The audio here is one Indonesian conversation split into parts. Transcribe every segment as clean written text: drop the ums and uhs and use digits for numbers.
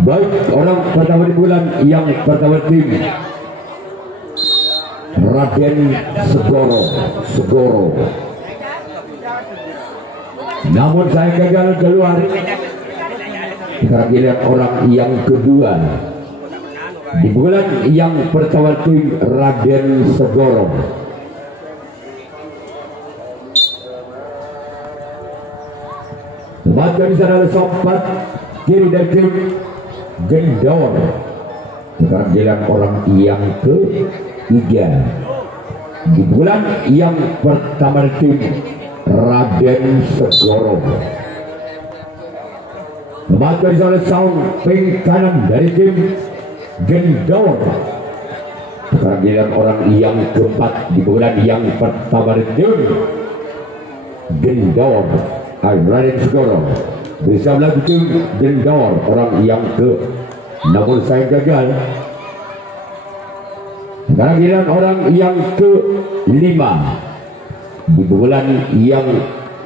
Baik, orang pertama di bulan yang pertama tim Raden Segoro. Namun saya gagal keluar. Kita orang yang kedua di bulan yang pertama tim Raden Segoro. Maka di sana ada sompat kiri dari tim Gendor. Keterangan orang yang ketiga di bulan yang pertama tim Raden Segoro. Maka di sana samping kanan dari tim Gendor. Keterangan orang yang keempat di bulan yang pertama tim Gendor. Raden Segoro bisa melakukan tim Gendor orang yang ke, namun saya gagal. Sekarang orang yang kelima di bulan yang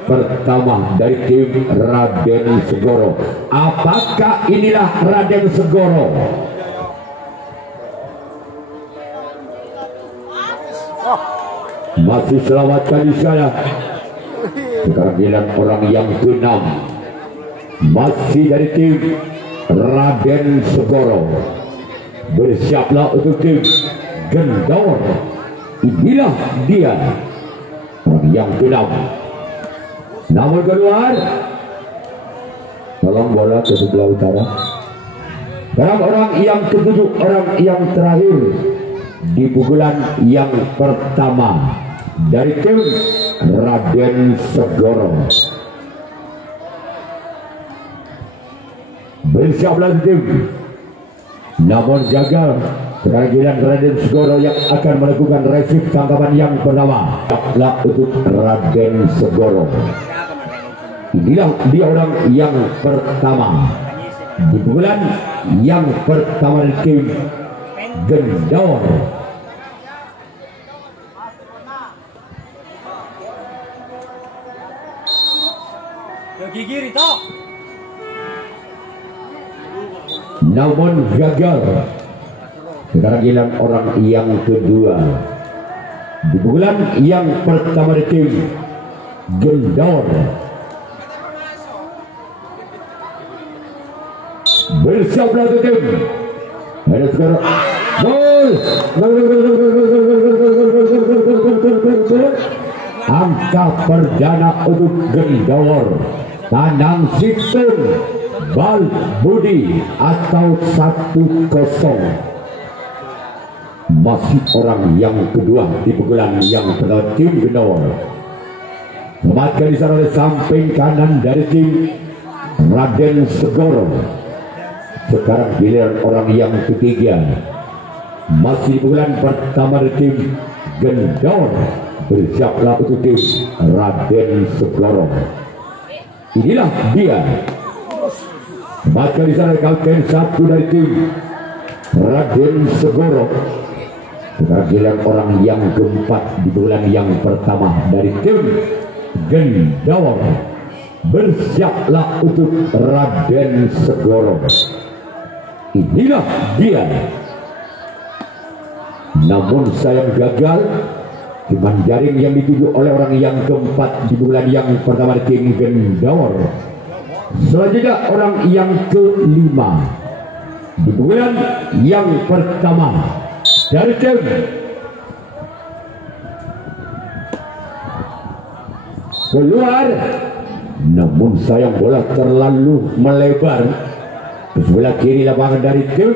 pertama dari tim Raden Segoro. Apakah inilah Raden Segoro? Masih selamatkan di sana. Sekarang orang yang keenam masih dari tim Raden Segoro. Bersiaplah untuk tim Gendor. Inilah dia orang yang keenam. Namun keluar. Tolong bola ke sebelah utara. Dan orang yang ketujuh, orang yang terakhir di pukulan yang pertama dari tim Raden Segoro. Bersiaplah tim, namun gagal. Sekarang Raden Segoro yang akan melakukan resip tangkapan yang pertama. Siaplah untuk Raden Segoro. Inilah dia orang yang pertama di bulan yang pertama dari tim Gendor. Gigi itu. Namun gagal. Sekarang orang yang kedua di bulan yang pertama di tim Gendor. Bersiaplah untuk tim. Ada sekarang gol. Angka perdana untuk Gendor. Tanang Situng Bal Budi atau 1-0. Masih orang yang kedua di pukulan yang pertama tim Gendor. Selamatkan di sana samping kanan dari tim Raden Segoro. Sekarang giliran orang yang ketiga masih di pukulan pertama dari tim Gendor. Bersiaplah untuk tim Raden Segoro. Inilah dia. Maka di sana kapten satu dari tim Raden Segoro. Sekarang giliran orang yang keempat di bulan yang pertama dari tim Gendor. Bersiaplah untuk Raden Segoro. Inilah dia. Namun sayang gagal. Cuman jaring yang dituju oleh orang yang keempat di bulan yang pertama di tim Gendor. Selanjutnya orang yang kelima di bulan yang pertama dari tim keluar. Namun sayang bola terlalu melebar. Sebelah kiri lapangan dari tim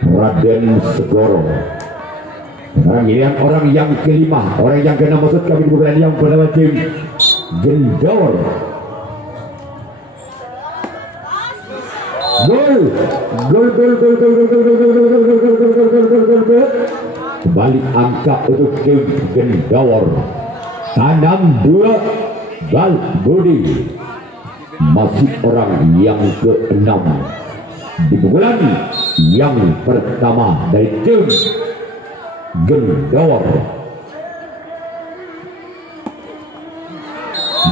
Raden Segoro. Sekarang giliran orang yang kelima, orang yang keenam maksud kami di bulan yang pertama tim Gendor. Gol. Kembali angka untuk tim Gendor. Tanam 2 Bal Budi. Masih orang yang keenam di pukulan yang pertama dari tim Gendor.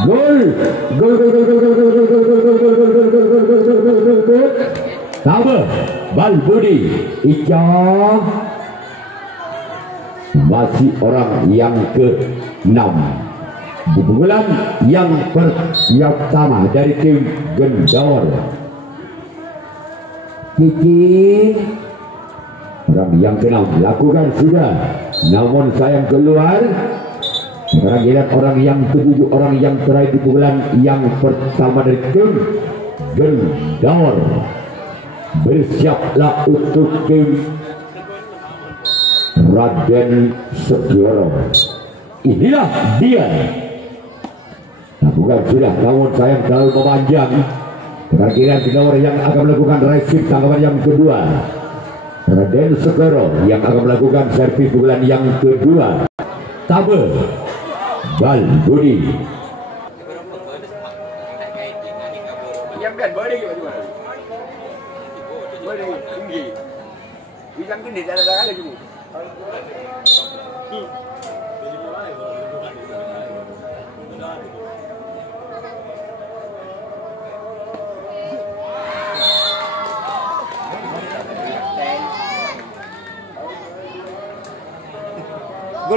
Gol. Tambah Bal Budi Icah. Masih orang yang ke-6 di pukulan yang pertama dari tim Gendor. Kiki orang yang ke-6 lakukan sudah, namun sayang keluar. Sekarang lihat orang yang ke-7, orang yang terakhir di pukulan yang pertama dari tim Gendor. Bersiaplah untuk tim Raden Segoro. Inilah dia. Lakukan sudah, namun sayang terlalu memanjang. Kira-kira Gendor yang akan melakukan resip tanggapan yang kedua. Raden Segoro yang akan melakukan servis pukulan yang kedua. Tabe Bal Budi.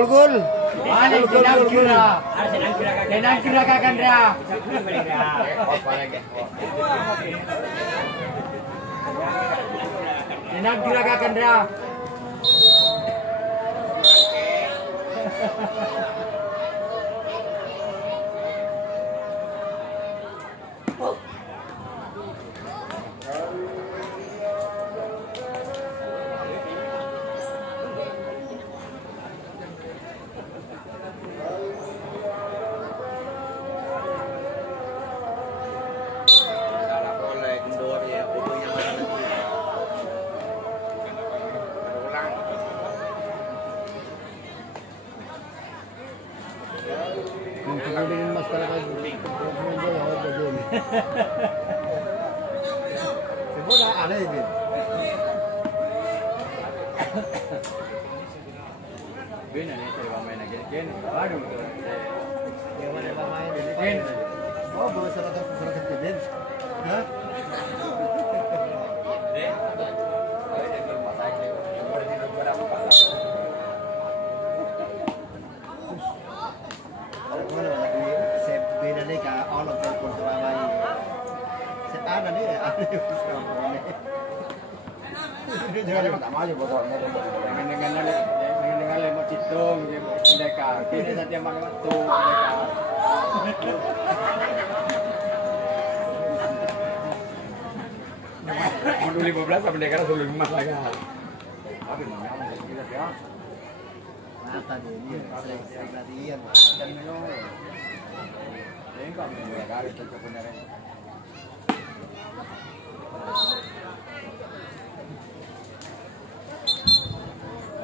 Gol.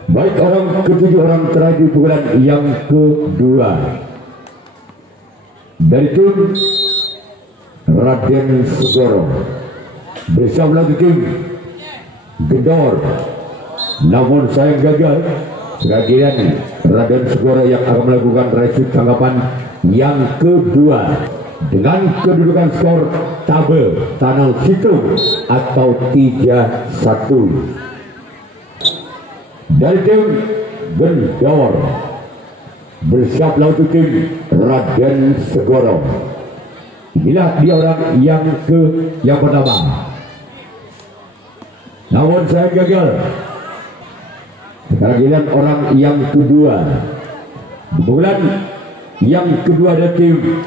Baik, orang ke-7, orang terakhir di pukulan yang kedua dari tim Raden Segoro. Bersama lagi tim Gendor, namun sayang gagal. Sebagian Raden Segoro yang akan melakukan resip tanggapan yang kedua dengan kedudukan skor tabel Tanah Situ atau 3-1 dari tim Gendor. Bersiaplah untuk tim Raden Segoro. Inilah dia orang yang pertama, namun saya gagal. Sekarang giliran orang yang kedua, bulan yang kedua dari tim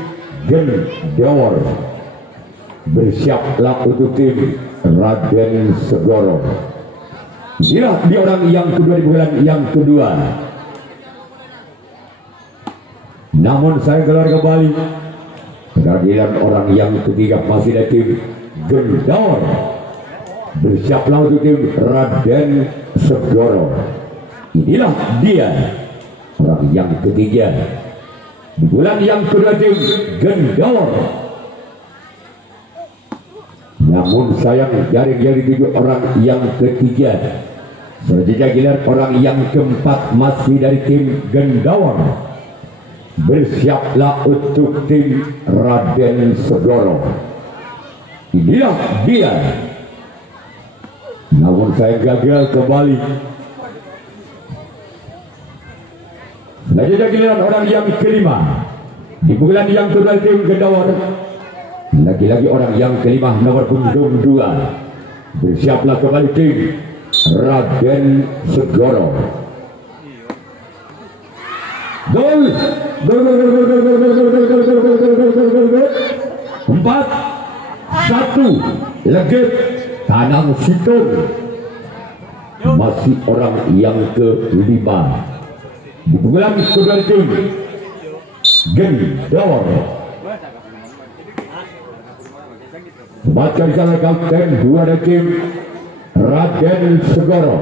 Gendor. Bersiaplah untuk tim Raden Segoro. Inilah dia orang yang kedua di bulan yang kedua. Namun saya gelar kembali kehadiran orang yang ketiga masih dari tim Gendor. Bersiaplah untuk tim Raden Segoro. Inilah dia orang yang ketiga di bulan yang kedua tim Gendor. Namun sayang jaring yang dituju orang yang ketiga. Selanjutnya giliran orang yang keempat masih dari tim Gendor. Bersiaplah untuk tim Raden Segoro. Inilah dia. Namun saya gagal kembali. Selanjutnya giliran orang yang kelima di bulan yang kedua tim Gendor. Lagi-lagi orang yang kelima nomor punggung 2. Bersiaplah kembali tim Raden Segoro. Gol. 4-1 Legit Tanang Situng. Masih orang yang kelima di bulan kedua tim Gendor. Baca di sana kapten 2 dari tim Raden Segoro.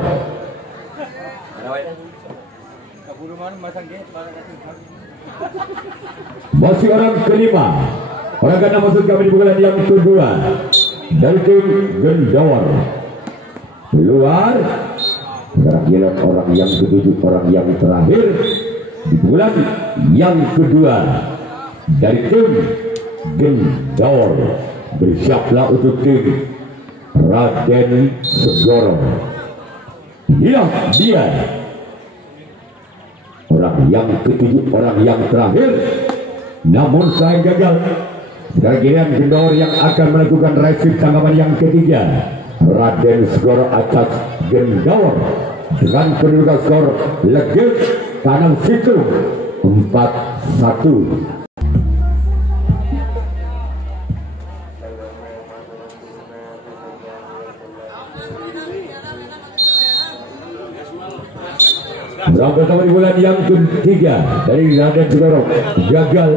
Masih orang kelima. Orang kena masuk kami di bulan yang kedua dari tim Gendor. Keluar. Sekarang orang yang ketujuh, orang yang terakhir di bulan yang kedua dari tim Gendor. Bersiaplah untuk tim Raden Segoro. Inilah dia orang yang ketujuh, orang yang terakhir. Namun saya gagal. Sekarang giliran Gendor yang akan melakukan resip tanggapan yang ketiga. Raden Segoro atas Gendor dengan kedudukan skor Legit Tanang Situng 4-1. Berangkat sama di bulan yang ketiga dari Raden Segoro gagal.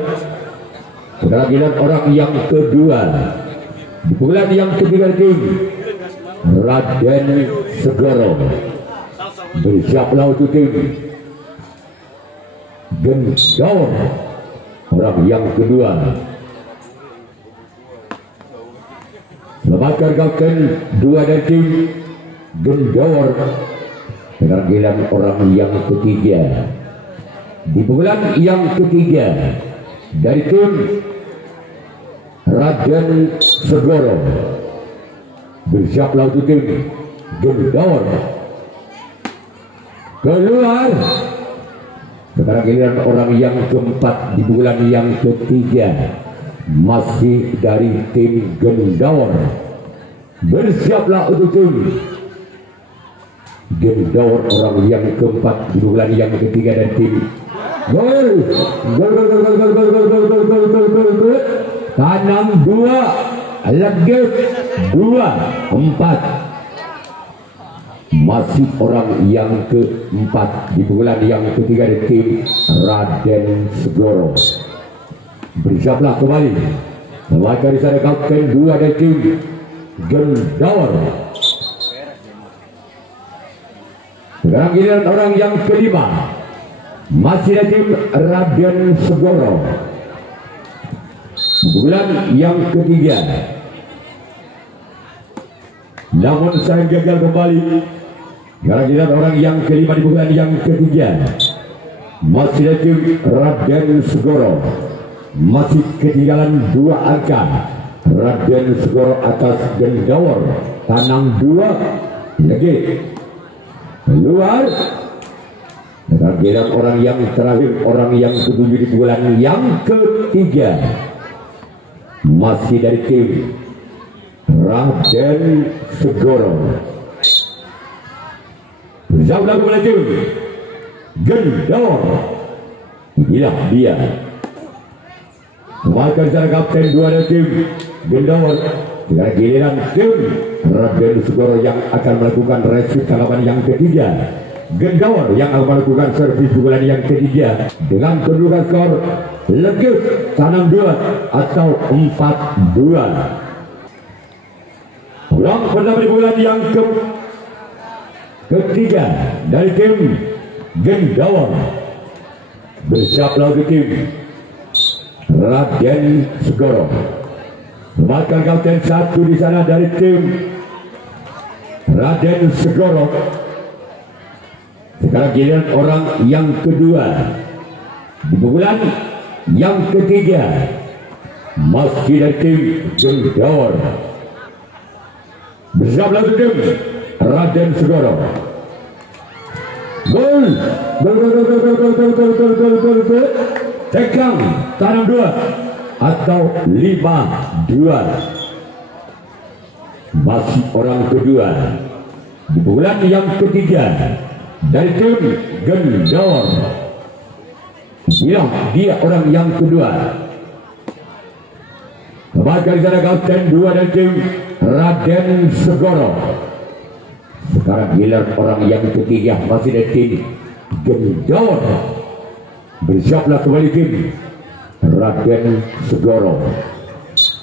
Sekarang giliran orang yang kedua di bulan yang ketiga tim Raden Segoro. Bersiaplah untuk tim Gendor, orang yang kedua. Selamatkan kapten 2 dari tim Gendor. Sekarang giliran orang yang ketiga di bulan yang ketiga dari tim Raden Segoro. Bersiaplah untuk tim Gendor. Keluar. Sekarang giliran orang yang keempat di bulan yang ketiga masih dari tim Gendor. Bersiaplah untuk tim Gendor, orang yang keempat di bulan yang ketiga dan tim gol. Tanang 2 Legit 2-4. Masih orang yang keempat di bulan yang ketiga dari tim Raden Segoro. Bersiaplah kembali. Selamatkan di sana kapten 2 dari tim Gendor. Sekarang giliran orang yang kelima masih dari tim Raden Segoro. Bulan yang ketiga. Namun saya gagal kembali. Sekarang giliran orang yang kelima di bulan yang ketiga masih dari tim Raden Segoro. Masih ketinggalan 2 angka. Raden Segoro atas Gendor. Tanang 2 Legit. Keluar. Sekarang giliran orang yang terakhir, orang yang ketujuh di bulan yang ketiga masih dari tim Raden Segoro. Bersama kembali tim Gendor. Inilah dia. Kembalikan secara kapten 2 dari tim Gendor. Sekarang giliran tim Raden Segoro yang akan melakukan resip tanggapan yang ketiga. Gendawar yang akan melakukan servis pukulan yang ketiga dengan kedudukan skor legit 6-2 atau 4-2. Ulang pertama di pukulan yang ketiga dari tim Gendawar. Bersiap lawan tim Raden Segoro. Bahkan kapten satu di sana dari tim Raden Segoro. Sekarang giliran orang yang kedua di pukulan yang ketiga masih dari tim Gendawar. Bersiap lawan tim Raden Segoro. Gol. Tegang tanam 2 atau 5-2. Masih orang kedua di pukulan yang ketiga dari tim Gendawar. Bilang dia orang yang kedua. Kembali di sana kapten 2 dari tim Raden Segoro. Sekarang giliran orang yang ketiga masih dari tim Gendawar. Bersiaplah kembali tim Raden Segoro.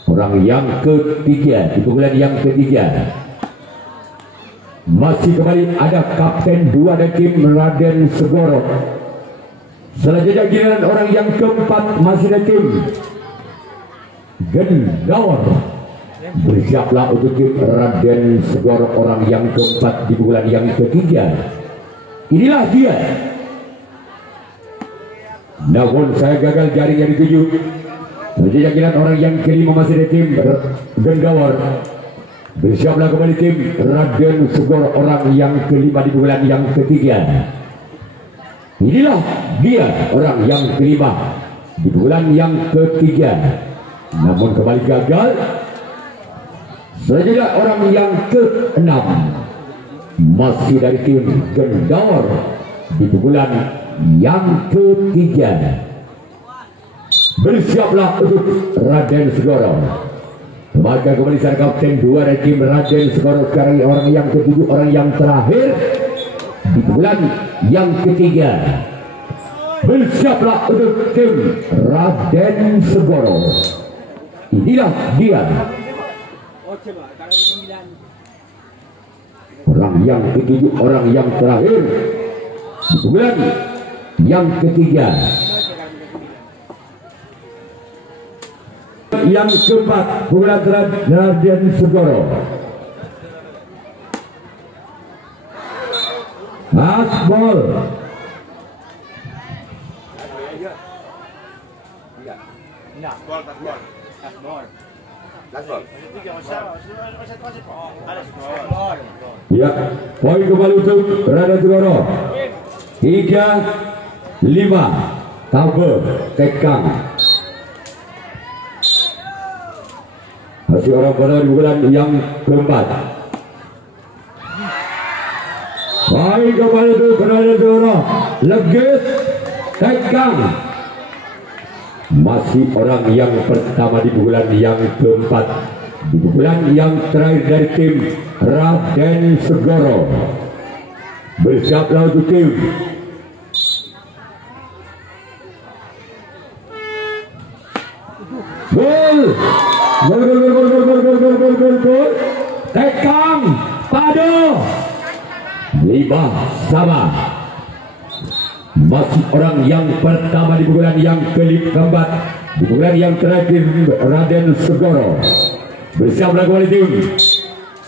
Orang yang ketiga di pukulan yang ketiga. Masih kembali ada kapten 2 dari tim Raden Segoro. Selanjutnya giliran orang yang keempat masih dari tim Gendawar. Bersiaplah untuk tim Raden Segoro orang yang keempat di pukulan yang ketiga. Inilah dia. Namun saya gagal jaring yang dituju. Selanjutnya giliran orang yang kelima masih dari tim Gendawar. Bersiaplah kembali tim Raden Segoro orang yang kelima di pukulan yang ketiga. Inilah dia orang yang kelima di pukulan yang ketiga. Namun kembali gagal. Selanjutnya orang yang keenam masih dari tim Gendawar di pukulan yang ketiga. Bersiaplah untuk Raden Segoro. Maka kembali sang kapten 2 dari tim Raden Segoro. Sekarang orang yang ketujuh, orang yang terakhir di bulan yang ketiga. Bersiaplah untuk tim Raden Segoro. Inilah dia orang yang ketujuh, orang yang terakhir di bulan yang ketiga. Yang keempat pukulan Raden Segoro. Asbol. Ya, poin kembali untuk Raden Segoro. 3-5 Tabe Tekang. Masih orang pada di bulan yang keempat. Baik kembali itu Raden Segoro. Legit Tekang. Masih orang yang pertama di bulan yang keempat. Di bulan yang terakhir dari tim Raden Segoro. Bersiaplah untuk tim gol. Gol. Tekang Pado 5-5. Masih orang yang pertama di bulan yang keempat. Di bulan yang terakhir Raden Segoro. Bersiaplah kembali tim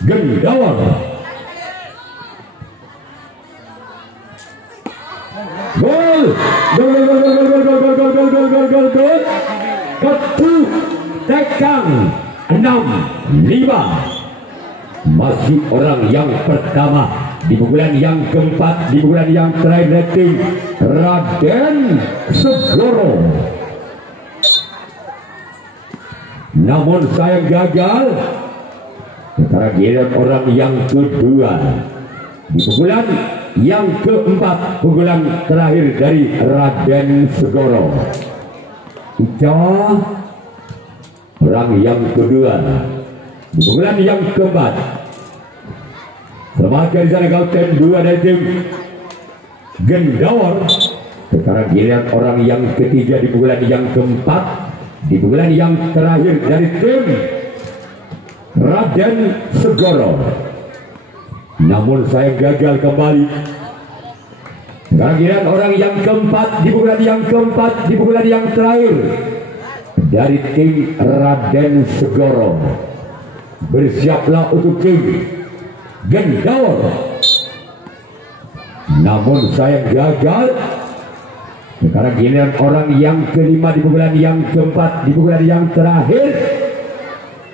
Gendawar. Gol. Ketuk Tekang 6-5. Masih orang yang pertama di bulan yang keempat, di bulan yang terakhir tim Raden Segoro. Namun saya gagal. Sekarang giliran orang yang kedua di bulan yang keempat, pukulan terakhir dari Raden Segoro. Ica orang yang kedua di pukulan yang keempat. Selamatkan di sana kapten 2 dari tim Gendawar. Sekarang giliran orang yang ketiga di pukulan yang keempat, di pukulan yang terakhir dari tim Raden Segoro. Namun saya gagal kembali. Sekarang giliran orang yang keempat di pukulan yang keempat, di pukulan yang terakhir dari tim Raden Segoro. Bersiaplah untuk tim Gendawar. Namun saya gagal. Sekarang giliran orang yang kelima di pukulan yang keempat, di pukulan yang terakhir,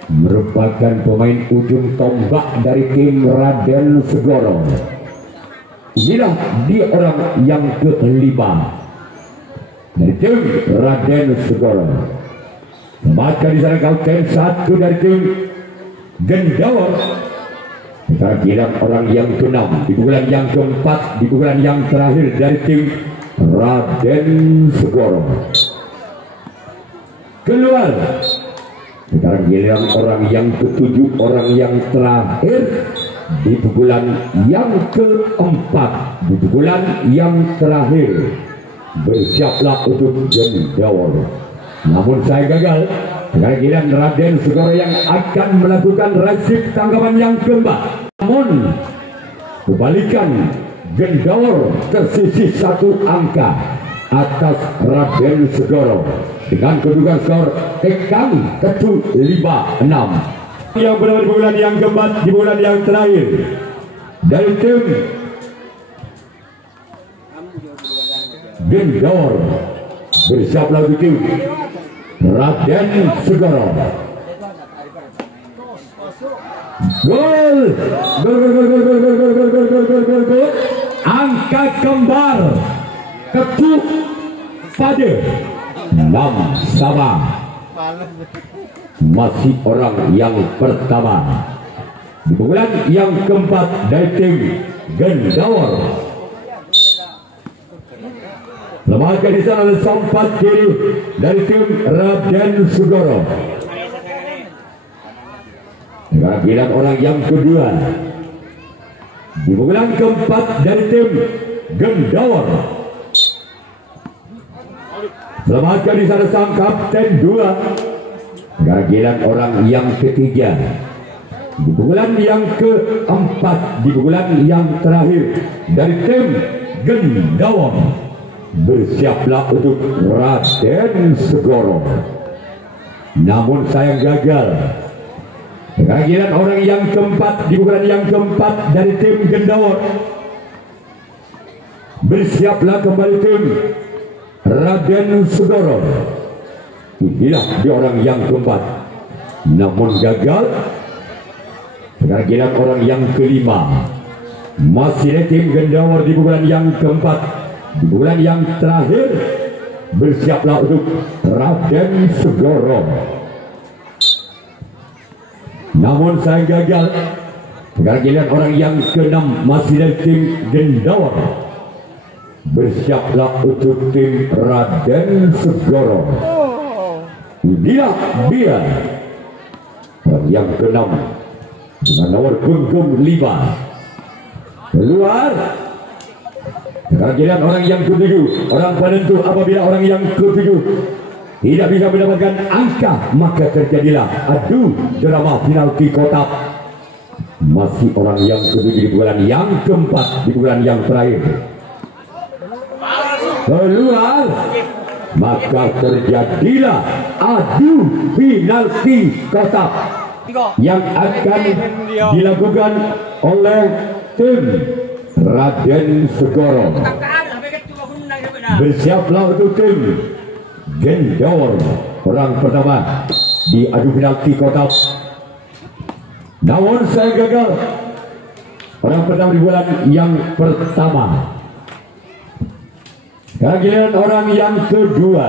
merupakan pemain ujung tombak dari tim Raden Segoro. Inilah dia orang yang kelima dari tim Raden Segoro. Selamatkan di sana kapten 1 dari tim Gendawar. Sekarang giliran orang yang keenam di pukulan yang keempat, di pukulan yang terakhir dari tim Raden Segoro. Keluar. Sekarang giliran orang yang ketujuh, orang yang terakhir di pukulan yang keempat, di pukulan yang terakhir. Bersiaplah untuk Gendawar. Namun saya gagal. Sekarang giliran Raden Segoro yang akan melakukan resip tanggapan yang keempat. Namun kebalikan, Gendawar tersisih 1 angka atas Raden Segoro dengan kedudukan skor tekan ketu 5-6. Yang berada di bulan yang keempat, di bulan yang terakhir dari tim Gendawar. Bersiaplah untuk tim Raden Segoro. Gol. Gol. Angka kembar ketuk pada 6 sama. Masih orang yang pertama di pukulan yang keempat dari tim Gendawar. Selamatkan di sana sempat kiri dari tim Raden Segoro. Sekarang giliran orang yang kedua di pukulan keempat dari tim Gendawar. Selamatkan di sana sang kapten 2. Sekarang giliran orang yang ketiga di pukulan yang keempat, di pukulan yang terakhir dari tim Gendawar. Bersiaplah untuk Raden Segoro. Namun saya gagal. Sekarang giliran orang yang keempat di pukulan yang keempat dari tim Gendawar. Bersiaplah kembali tim Raden Segoro. Inilah dia orang yang keempat. Namun gagal. Sekarang giliran orang yang kelima. Masih dari tim Gendawar di pukulan yang keempat, di bulan yang terakhir. Bersiaplah untuk Raden Segoro. Namun saya gagal. Sekarang giliran orang yang keenam masih dari tim Gendawar. Bersiaplah untuk tim Raden Segoro. Inilah dia orang yang keenam dengan nomor punggung 5. Keluar. Sekarang giliran orang yang ke-7, orang penentu. Apabila orang yang ke-7 tidak bisa mendapatkan angka, maka terjadilah adu drama penalti kotak. Masih orang yang ke-7 di bulan yang keempat, di bulan yang terakhir. Keluar, maka terjadilah adu penalti kotak yang akan dilakukan oleh tim Raden Segoro. Bersiaplah untuk tim Gendawar. Orang pertama di adu penalti kotak. Namun saya gagal. Orang pertama di bulan yang pertama. Sekarang giliran orang yang kedua.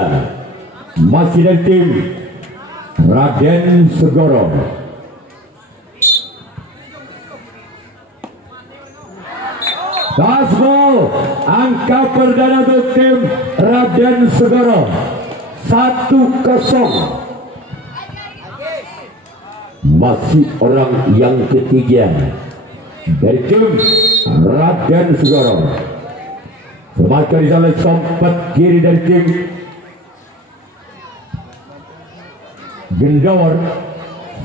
Masih dari tim Raden Segoro. Gasball, angka perdana untuk tim Raden Segoro 1-0. masih orang yang ketiga dari tim Raden Segoro. Semakin di sana sompat kiri dari tim Gendawar.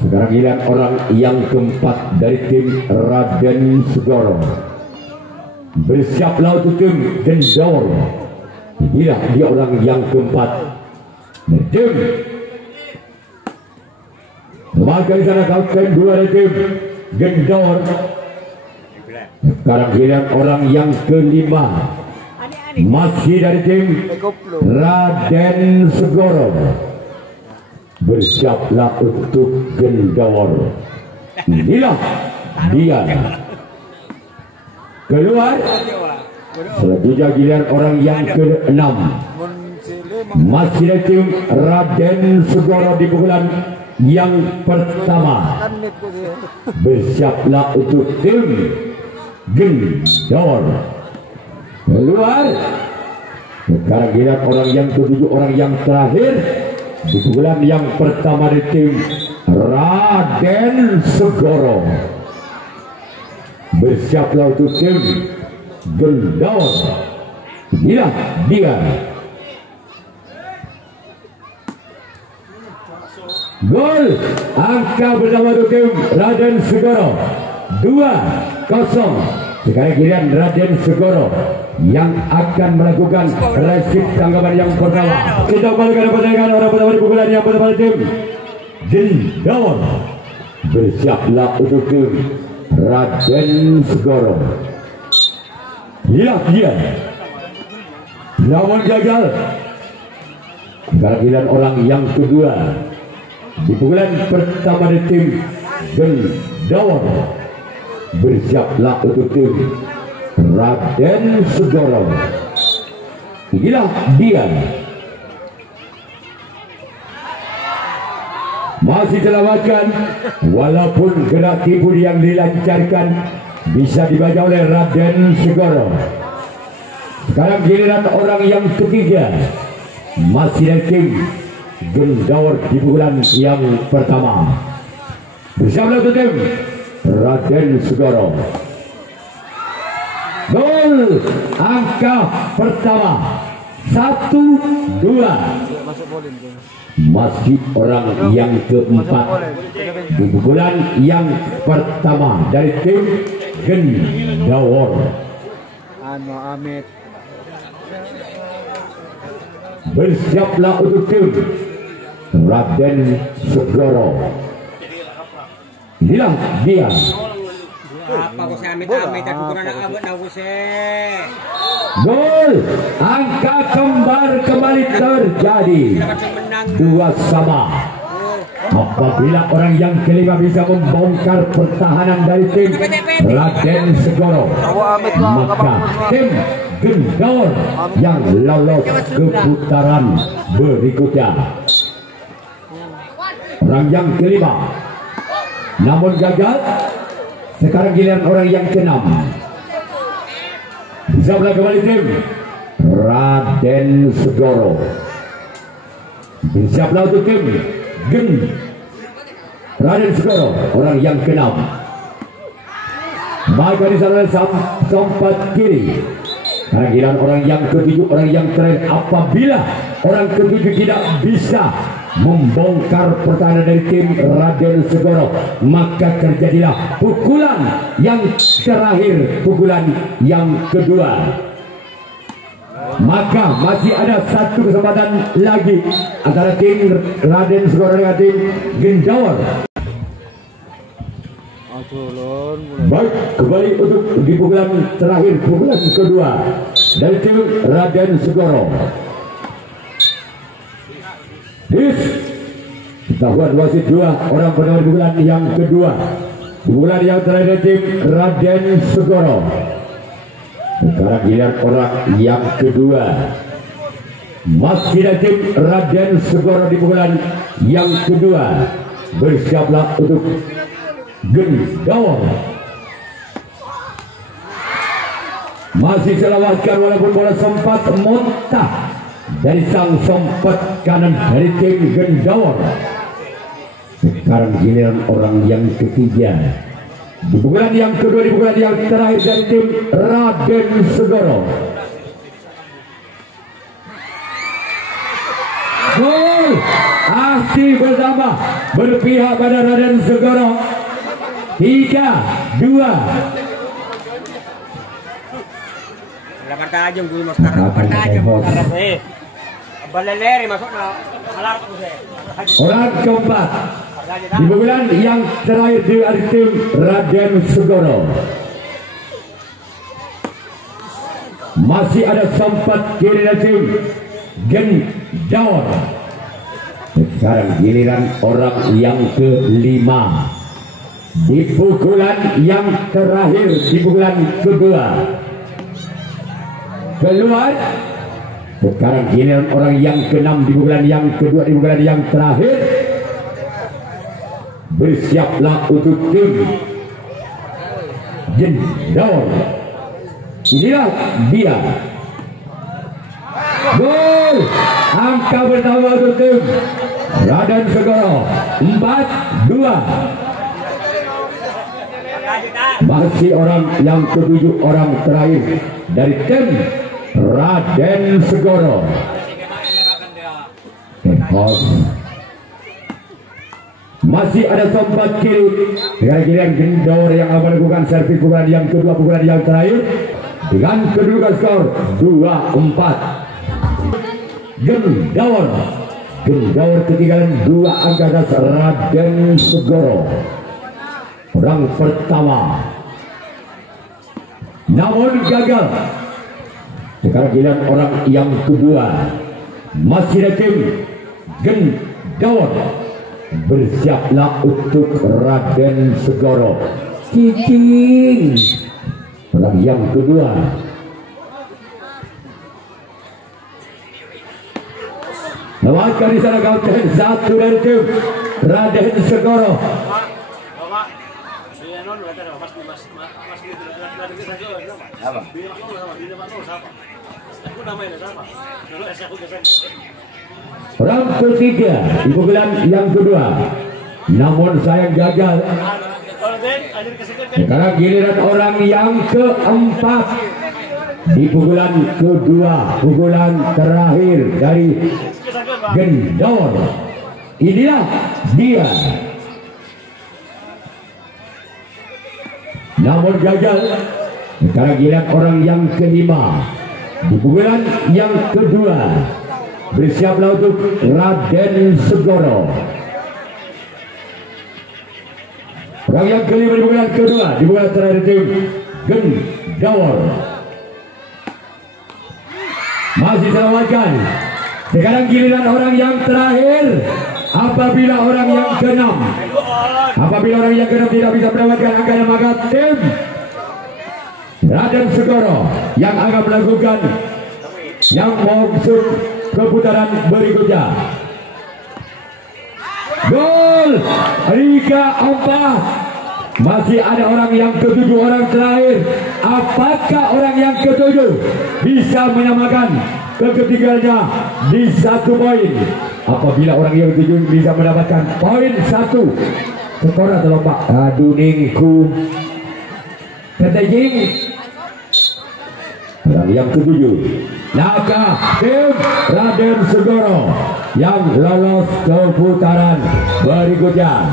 Sekarang giliran orang yang keempat dari tim Raden Segoro. Bersiaplah untuk tim Gendawar. Gila dia orang yang keempat. Tim semakin di sana kapten dua dari tim Gendawar. Sekarang giliran orang yang kelima masih dari tim Raden Segoro. Bersiaplah untuk Gendawar. Inilah dia keluar. Selanjutnya giliran orang yang ke-6 masih dari tim Raden Segoro di pukulan yang pertama. Bersiaplah untuk tim Gendawar. Keluar. Sekarang giliran orang yang ke-7, orang yang terakhir di pukulan yang pertama di tim Raden Segoro. Bersiaplah untuk tim Gendawar. Inilah dia. Gol angka bersama untuk tim Raden Segoro 2-0. Sekarang giliran Raden Segoro yang akan melakukan resip tanggapan yang pertama. Kita kembalikan pertandingan orang pertama di pukulan yang pertama tim Gendawar. Bersiaplah untuk tim Raden Segoro. Inilah dia. Namun gagal. Sekarang giliran orang yang kedua di pukulan pertama di tim Gendawar. Bersiaplah untuk tim Raden Segoro. Inilah dia. Masih selamatkan, walaupun gerak tipu yang dilancarkan bisa dibaca oleh Raden Segoro. Sekarang giliran orang yang ketiga masih dari tim Gendawar di pukulan yang pertama. Bersiaplah untuk tim Raden Segoro. Gol angka pertama 1-2. Masih orang yang keempat di pukulan yang pertama dari tim Gendawar. Bersiaplah untuk tim Raden Segoro. Inilah dia. Gol angka kembar kembali terjadi 2-2. Apabila orang yang kelima bisa membongkar pertahanan dari tim Raden Segoro, maka tim Gendawar yang lolos ke putaran berikutnya. Orang yang kelima namun gagal. Sekarang giliran orang yang ke-6. Bisa kembali tim Raden Segoro. Siaplah untuk tim Raden Segoro, orang yang ke-6. Maka di sana sempat kiri. Karena giliran orang yang ke-7, orang yang terakhir. Apabila orang ke-7 tidak bisa membongkar pertahanan dari tim Raden Segoro, maka terjadilah pukulan yang terakhir, pukulan yang kedua. Maka masih ada satu kesempatan lagi antara tim Raden Segoro dengan tim Gendawar. Baik, kembali untuk di pukulan terakhir, pukulan kedua dari tim Raden Segoro. Tahuan wasit 2 orang penawar pukulan yang kedua, pukulan yang terakhir tim Raden Segoro. Sekarang giliran orang yang kedua masih dari tim Raden Segoro di pukulan yang kedua. Bersiaplah untuk Gendawar. Masih selamatkan walaupun bola sempat muntah dari sang sompat kanan dari tim Gendawar. Sekarang giliran orang yang ketiga. Di pukulan yang kedua, di pukulan yang terakhir dari tim Raden Segoro. Gol aksi bersama berpihak pada Raden Segoro. 3-2. Aja gue mas Baleleri masuk na alat orang keempat di pukulan yang terakhir dari tim Raden Segoro. Masih ada sempat kiri dari tim Gendawar. Sekarang giliran orang yang kelima di pukulan yang terakhir, di pukulan kedua. Keluar. Sekarang giliran orang yang keenam di pukulan yang kedua, di pukulan yang terakhir. Bersiaplah untuk tim Gendawar. Inilah dia. Gol. Angka pertama untuk tim Raden Segoro. 4-2. Masih orang yang ketujuh, orang terakhir dari tim Raden Segoro. Masih ada sempat kiri giliran Gendawar yang akan melakukan servis pukulan yang kedua, pukulan yang terakhir dengan kedudukan skor 2-4. Gendawar ketinggalan 2 angka atas Raden Segoro. Orang pertama namun gagal. Sekarang giliran orang yang kedua. Masih ada tim Gendawar. Bersiaplah untuk Raden Segoro. Cicing orang yang kedua. Lewatkan di sana kawasan satu dari tim Raden Segoro. Orang ketiga di pukulan yang kedua, namun sayang gagal. Sekarang giliran orang yang keempat di pukulan kedua, pukulan terakhir dari Gendawar. Inilah dia. Namun gagal. Sekarang giliran orang yang kelima di pukulan yang kedua. Bersiaplah untuk Raden Segoro. Orang yang kelima di pukulan kedua, di pukulan terakhir tim Gendawar. Masih selamatkan. Sekarang giliran orang yang terakhir. Apabila orang yang keenam, tidak bisa mendapatkan angka, maka tim Raden Segoro yang akan melakukan yang masuk ke putaran berikutnya. Gol 3-4. Masih ada orang yang ketujuh, orang terakhir. Apakah orang yang ketujuh bisa menyamakan ketiganya di 1 poin? Apabila orang yang ketujuh bisa mendapatkan poin 1, skor atau Pak Aduningku ketajing. Orang yang ketujuh, maka tim Raden Segoro yang lolos ke putaran berikutnya.